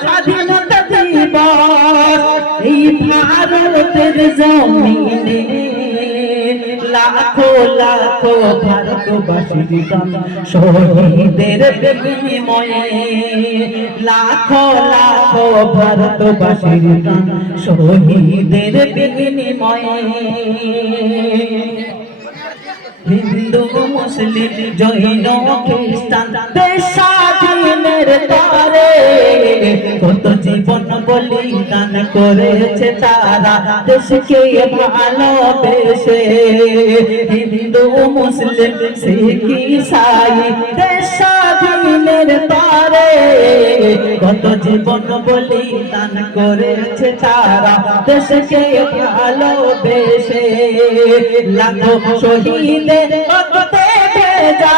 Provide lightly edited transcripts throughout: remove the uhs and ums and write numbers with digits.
স্বাধীনতা দিবস এই ভারতের জমিনে লাখো লাখো ভারতবাসীর প্রাণ শহীদের বিনিময়ে লাখো লাখো ভারতবাসীর প্রাণ শহীদের বিনিময়ে হিন্দু মুসলিম জৈন খ্রিস্টান দেশ স্বাধীনের তরে কত জীবন বলিদান করেছে তারা দেশকে ভালোবেসে হিন্দু মুসলিম শিখ ইসাই দেশ স্বাধীনের তরে কত জীবন বলিদান করেছে তারা দেশকে ভালোবেসে লাখো শহীদের রক্তে ভেজা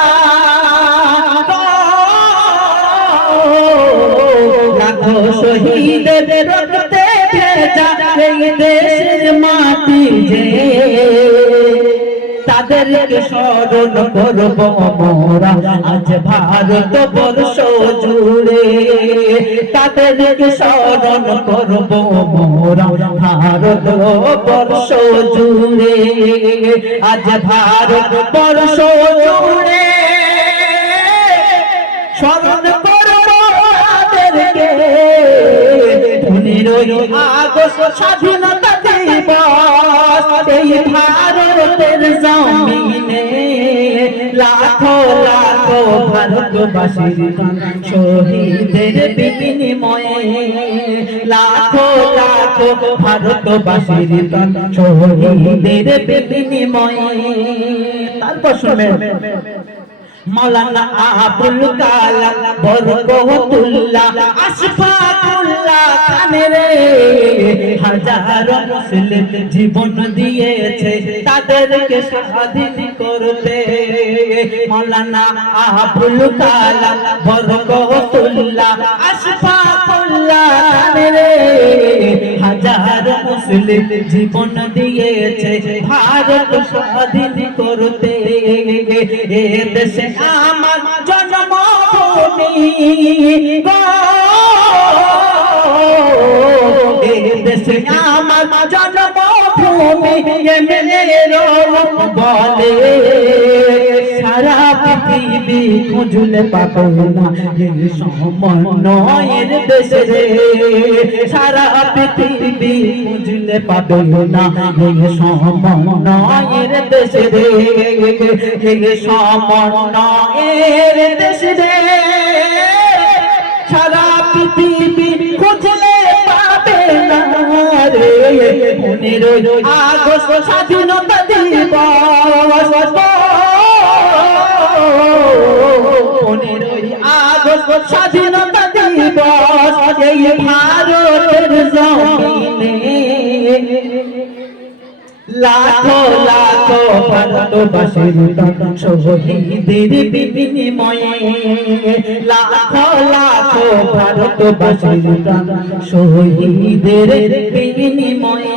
লাখো শহীদের রক্তে ভেজা এই দেশের মাটি যে তাদেরকে স্মরণ করব মোরা আজ ভারত বর্ষ জুড়ে তাদেরকে স্মরণ করব মোরা ভারত বর্ষ জুড়ে আজ ভারত বর্ষ জুড়ে স্মরণ করব তাদেরকে 15ই আগস্ট স্বাধীনতা দিবস এই ভারতের জমিনে লাখো লাখো ভারতবাসীর প্রাণ শহীদের বিনিময়ে লাখো লাখো ভারতবাসীর প্রাণ শহীদের বিনিময়ে তারপর শুনবেন मौलाना अबुल कलाम बरकतुल्लाह अशफाकुल्लाह खान रे হাজারো মুসলিম জীবন দিয়েছে তাদেরকে স্বাধীন করতে মৌলানা আবুল কালাম বরকতুল্লাহ আশফাকুল্লাহ খান রে হাজারো মুসলিম জীবন দিয়েছে ভারত স্বাধীন করতে এ দেশে আমার জন্মভূমি এ দেশে আমার জন্মভূমি বলে সারা পৃথিবী খুঁজলে পাবো না এই সমন্বয়ের দেশে রে সারা পৃথিবী খুঁজলে পাবো না এই সমন্বয়ের দেশে রে এই সমন্বয়ের দেশে রে সারা পৃথিবী খুঁজলে পাবে না রে 15ই আগস্ট স্বাধীনতা দিবস 15ই আগস্ট স্বাধীনতা দিবস এই ভারতের জমিনে লাখো লাখো ভারতবাসীর প্রাণ শহীদের বিনিময়ে লাখো লাখো ভারতবাসীর প্রাণ শহীদের বিনিময়ে